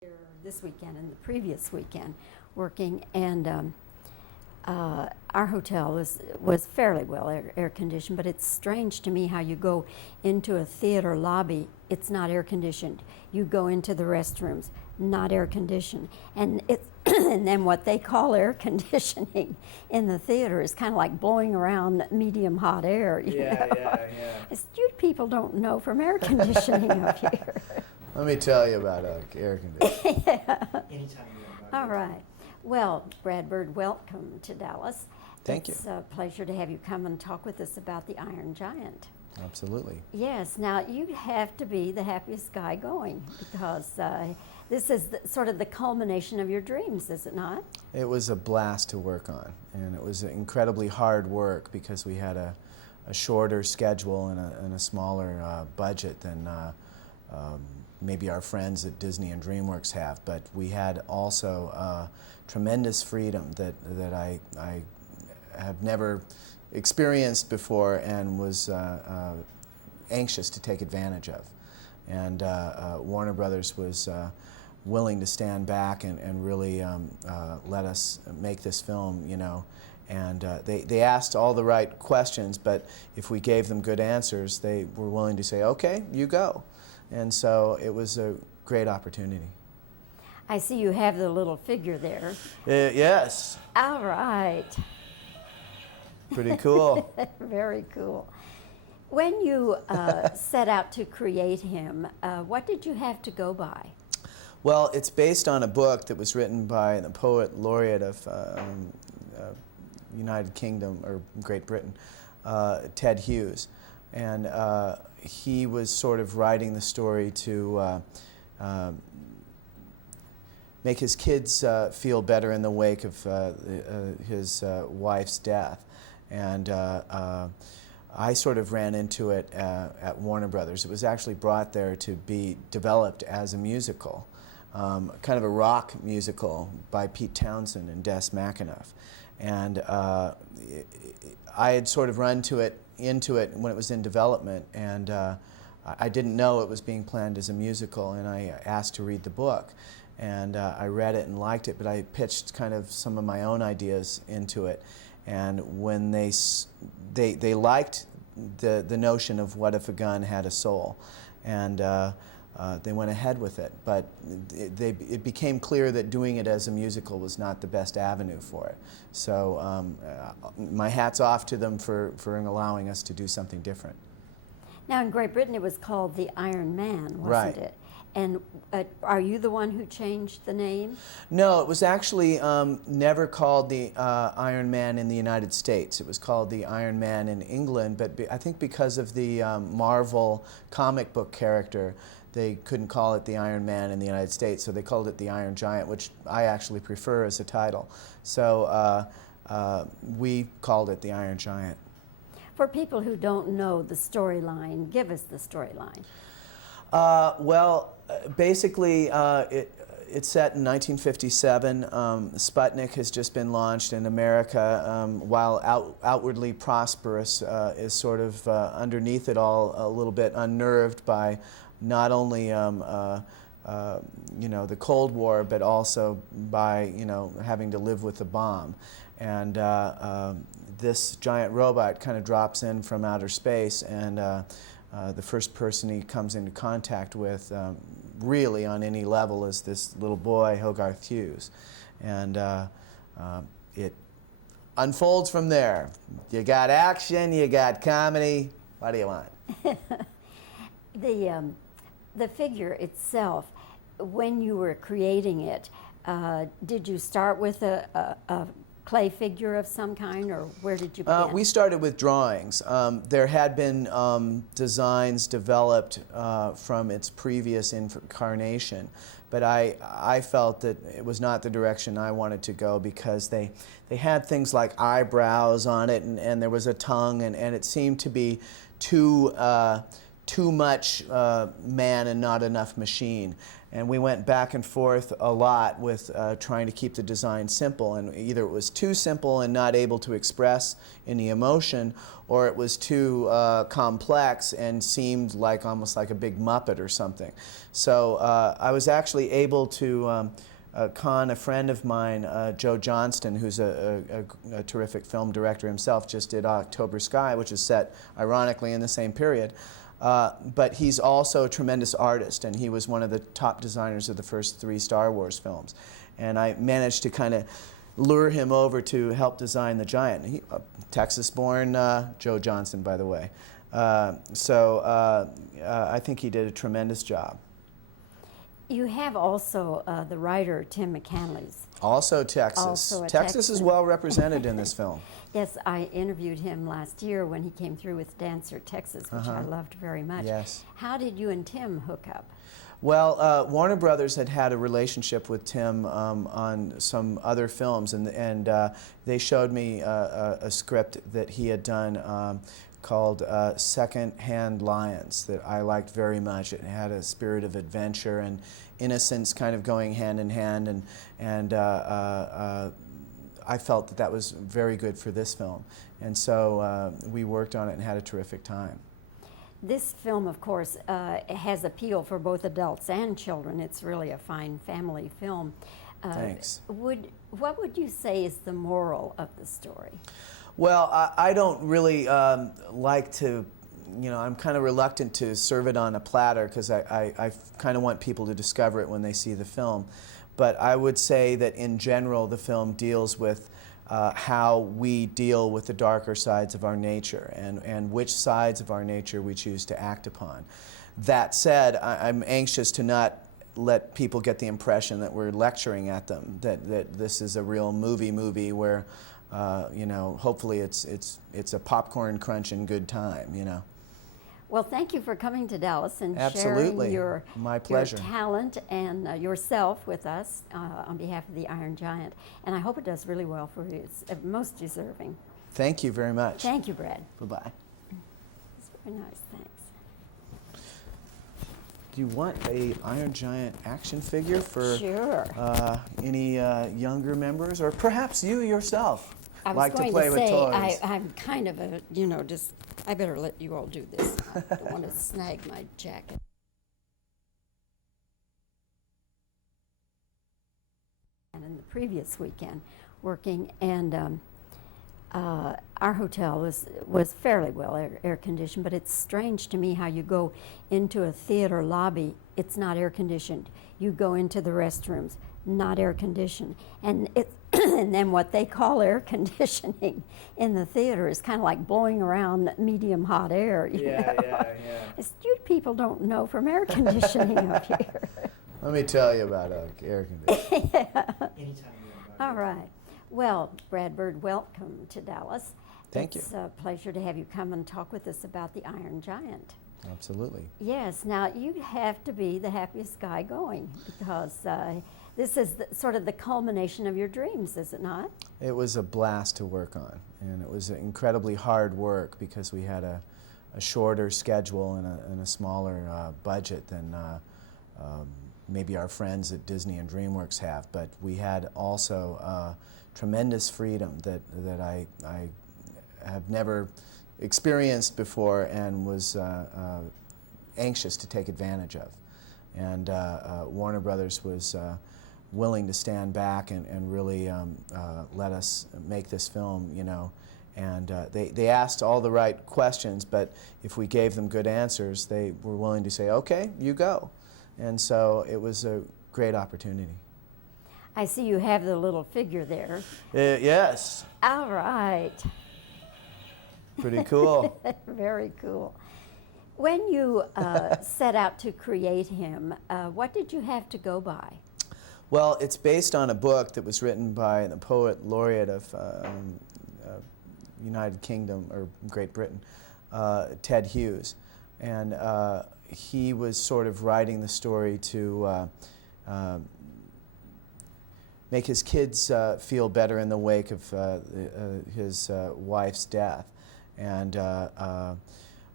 here this weekend and the previous weekend working, and our hotel was fairly well air conditioned, but it's strange to me how you go into a theater lobby, it's not air conditioned. You go into the restrooms, not air conditioned, and it's and then what they call air conditioning in the theater is kind of like blowing around medium hot air. Yeah. You people don't know from air conditioning up here. Let me tell you about air conditioning. Anytime you want. All right. Well, Bradford, welcome to Dallas. Thank you. It's a pleasure to have you come and talk with us about the Iron Giant. Absolutely. Yes. Now, you have to be the happiest guy going because this is sort of the culmination of your dreams, is it not? It was a blast to work on, and it was incredibly hard work because we had a shorter schedule and a smaller budget than maybe our friends at Disney and DreamWorks have, but we had also tremendous freedom that I have never experienced before and was anxious to take advantage of. And Warner Brothers was willing to stand back and really let us make this film, you know. And they asked all the right questions, but if we gave them good answers, they were willing to say, okay, you go. And so it was a great opportunity. I see you have the little figure there. Yes. All right. Pretty cool. Very cool. When you set out to create him, what did you have to go by? Well, it's based on a book that was written by the poet laureate of United Kingdom, or Great Britain, Ted Hughes. And he was sort of writing the story to make his kids feel better in the wake of his wife's death. And I sort of ran into it at Warner Brothers. It was actually brought there to be developed as a musical, kind of a rock musical by Pete Townsend and Des McAnuff. And I had sort of run into it when it was in development, and I didn't know it was being planned as a musical, and I asked to read the book. And I read it and liked it, but I pitched kind of some of my own ideas into it. And when they liked the notion of what if a gun had a soul, and they went ahead with it. But it became clear that doing it as a musical was not the best avenue for it. So my hat's off to them for allowing us to do something different. Now, in Great Britain, it was called the Iron Man, wasn't Right. it? And are you the one who changed the name? No, it was actually never called the Iron Man in the United States. It was called the Iron Man in England, but I think because of the Marvel comic book character, they couldn't call it the Iron Man in the United States, so they called it the Iron Giant, which I actually prefer as a title. So we called it the Iron Giant. For people who don't know the storyline, give us the storyline. Basically, it's set in 1957. Sputnik has just been launched in America, while outwardly prosperous, is sort of underneath it all a little bit unnerved by not only you know, the Cold War, but also by, you know, having to live with the bomb. And this giant robot kind of drops in from outer space, and the first person he comes into contact with really on any level is this little boy, Hogarth Hughes. And it unfolds from there. You got action, you got comedy, what do you want? The figure itself, when you were creating it, did you start with a clay figure of some kind, or where did you begin? We started with drawings. There had been designs developed from its previous incarnation, but I felt that it was not the direction I wanted to go because they had things like eyebrows on it, and there was a tongue, and it seemed to be too much man and not enough machine. And we went back and forth a lot with trying to keep the design simple, and either it was too simple and not able to express any emotion, or it was too complex and seemed like almost like a big Muppet or something. So I was actually able to con a friend of mine, Joe Johnston, who's a terrific film director himself, just did October Sky, which is set ironically in the same period. But he's also a tremendous artist, and he was one of the top designers of the first 3 Star Wars films. And I managed to kind of lure him over to help design the giant. Texas-born Joe Johnston, by the way. I think he did a tremendous job. You have also the writer Tim McCanley's. Also Texas. Also a Texas is Texan. well represented in this film. Yes, I interviewed him last year when he came through with Dancer Texas, which I loved very much. Yes. How did you and Tim hook up? Well, Warner Brothers had a relationship with Tim on some other films, and they showed me a script that he had done called Second Hand Lions that I liked very much. It had a spirit of adventure and innocence kind of going hand in hand, and I felt that that was very good for this film. And so we worked on it and had a terrific time. This film, of course, has appeal for both adults and children. It's really a fine family film. Thanks. What would you say is the moral of the story? Well, I don't really like to, I'm kind of reluctant to serve it on a platter because I kind of want people to discover it when they see the film. But I would say that in general the film deals with how we deal with the darker sides of our nature and which sides of our nature we choose to act upon. That said, I'm anxious to not let people get the impression that we're lecturing at them, that this is a real movie where hopefully it's a popcorn crunch and good time, Well, thank you for coming to Dallas and Absolutely. sharing My pleasure. your talent and yourself with us on behalf of the Iron Giant. And I hope it does really well for you. It's most deserving. Thank you very much. Thank you, Brad. Bye-bye. It's very nice. Thanks. Do you want a Iron Giant action figure for Sure. Any younger members, or perhaps you yourself I was like going to play with say, toys? I'm kind of a, I better let you all do this. I don't want to snag my jacket. And in the previous weekend, working, and our hotel was fairly well air conditioned, but it's strange to me how you go into a theater lobby, it's not air conditioned. You go into the restrooms, not air conditioned, and and then what they call air conditioning in the theater is kind of like blowing around medium hot air. You know? It's, you people don't know from air conditioning up here. Let me tell you about air conditioning. Anytime you want. All right. Well, Brad Bird, welcome to Dallas. Thank you. It's a pleasure to have you come and talk with us about the Iron Giant. Absolutely. Yes. Now, you have to be the happiest guy going because this is sort of the culmination of your dreams, is it not? It was a blast to work on, and it was incredibly hard work because we had a shorter schedule and a smaller budget than maybe our friends at Disney and DreamWorks have, but we had also tremendous freedom that I have never experienced before and was anxious to take advantage of. And Warner Brothers was willing to stand back and really let us make this film, And they asked all the right questions, but if we gave them good answers, they were willing to say, okay, you go. And so it was a great opportunity. I see you have the little figure there. Yes. All right. Pretty cool. Very cool. When you set out to create him, what did you have to go by? Well, it's based on a book that was written by the poet laureate of United Kingdom, or Great Britain, Ted Hughes. And he was sort of writing the story to make his kids feel better in the wake of his wife's death. And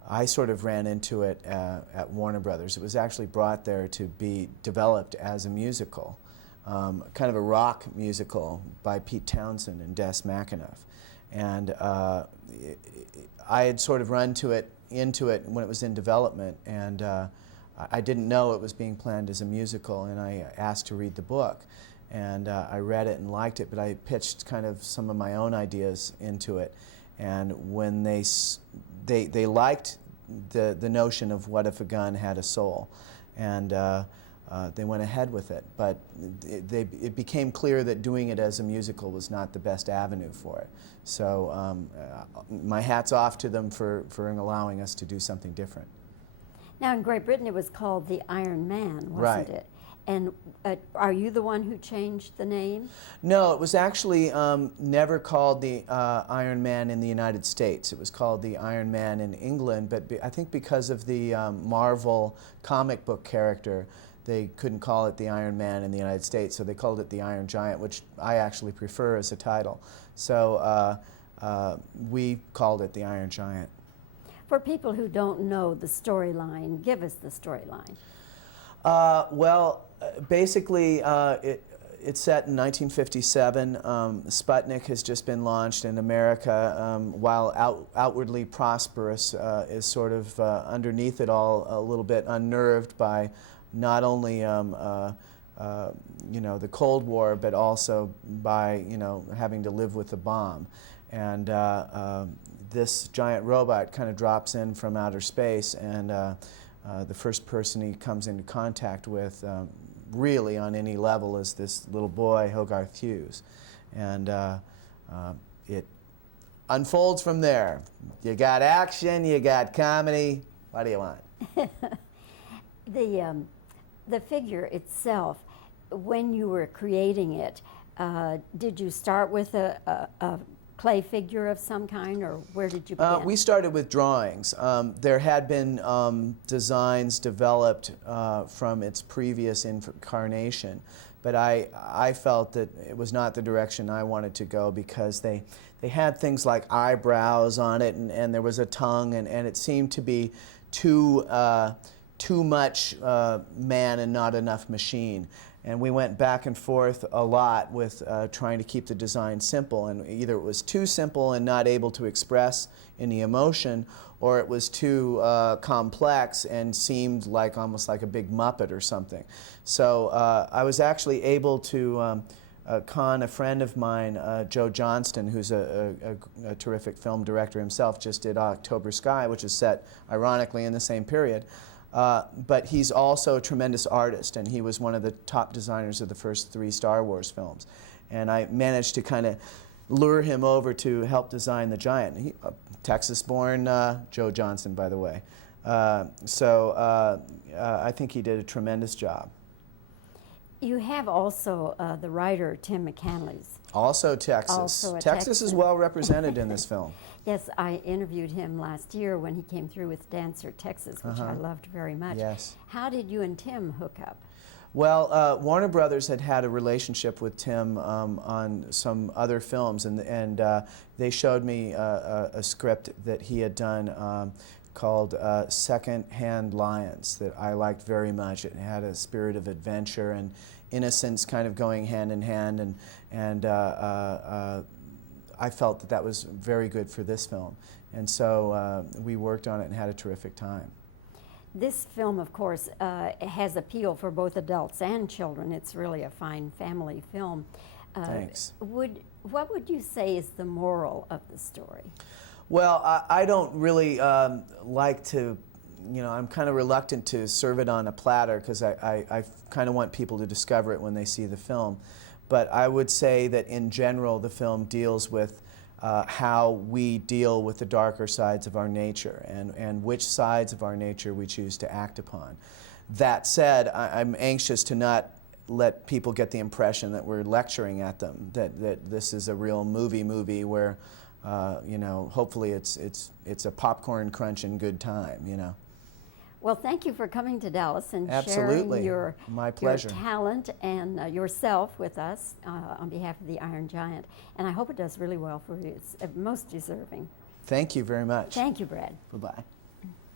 I sort of ran into it at Warner Brothers. It was actually brought there to be developed as a musical, kind of a rock musical by Pete Townsend and Des McAnuff. And I had sort of run into it when it was in development, and I didn't know it was being planned as a musical, and I asked to read the book. And I read it and liked it, but I pitched kind of some of my own ideas into it. And when they liked the notion of what if a gun had a soul, and they went ahead with it. But it became clear that doing it as a musical was not the best avenue for it. So my hat's off to them for allowing us to do something different. Now in Great Britain it was called The Iron Man, wasn't Right. it? And are you the one who changed the name? No, it was actually never called the Iron Man in the United States. It was called the Iron Man in England, but I think because of the Marvel comic book character, they couldn't call it the Iron Man in the United States, so they called it the Iron Giant, which I actually prefer as a title. So we called it the Iron Giant. For people who don't know the storyline, give us the storyline. Basically, it's set in 1957. Sputnik has just been launched in America, while outwardly prosperous, is sort of underneath it all a little bit unnerved by not only you know, the Cold War, but also by, you know, having to live with the bomb. And this giant robot kind of drops in from outer space, and the first person he comes into contact with really on any level is this little boy, Hogarth Hughes. And it unfolds from there. You got action, you got comedy, what do you want? The figure itself, when you were creating it, did you start with a clay figure of some kind, or where did you begin? We started with drawings. There had been designs developed from its previous incarnation, but I felt that it was not the direction I wanted to go, because they had things like eyebrows on it, and there was a tongue, and it seemed to be too much man and not enough machine. And we went back and forth a lot with trying to keep the design simple, and either it was too simple and not able to express any emotion, or it was too complex and seemed like almost like a big Muppet or something. So I was actually able to con a friend of mine, Joe Johnston, who's a terrific film director himself, just did October Sky, which is set ironically in the same period. But he's also a tremendous artist, and he was one of the top designers of the first 3 Star Wars films. And I managed to kind of lure him over to help design the giant. Texas-born Joe Johnson, by the way. So I think he did a tremendous job. You have also the writer Tim McCanley's. Also Texas. Also a Texas is Texan. well represented in this film. Yes, I interviewed him last year when he came through with Dancer, Texas, which I loved very much. Yes. How did you and Tim hook up? Well, Warner Brothers had a relationship with Tim on some other films, and they showed me a script that he had done called Second-Hand Lions that I liked very much. It had a spirit of adventure and innocence kind of going hand in hand, and I felt that that was very good for this film. And so we worked on it and had a terrific time. This film, of course, has appeal for both adults and children. It's really a fine family film. Thanks. What would you say is the moral of the story? Well, I don't really like to, you know, I'm kind of reluctant to serve it on a platter, because I kind of want people to discover it when they see the film. But I would say that in general the film deals with how we deal with the darker sides of our nature, and which sides of our nature we choose to act upon. That said, I'm anxious to not let people get the impression that we're lecturing at them, that this is a real movie where you know, hopefully it's a popcorn crunch and good time, you know. Well, thank you for coming to Dallas and Absolutely. sharing your pleasure. Your talent and yourself with us on behalf of the Iron Giant. And I hope it does really well for you. It's most deserving. Thank you very much. Thank you, Brad. Bye-bye.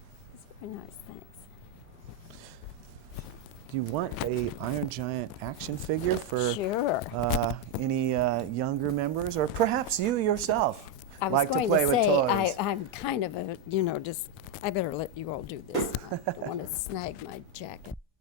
Very nice, thanks. Do you want a Iron Giant action figure for Sure. any younger members, or perhaps you yourself I was like going to play with toys? I'm kind of a, just, I better let you all do this. I don't want to snag my jacket.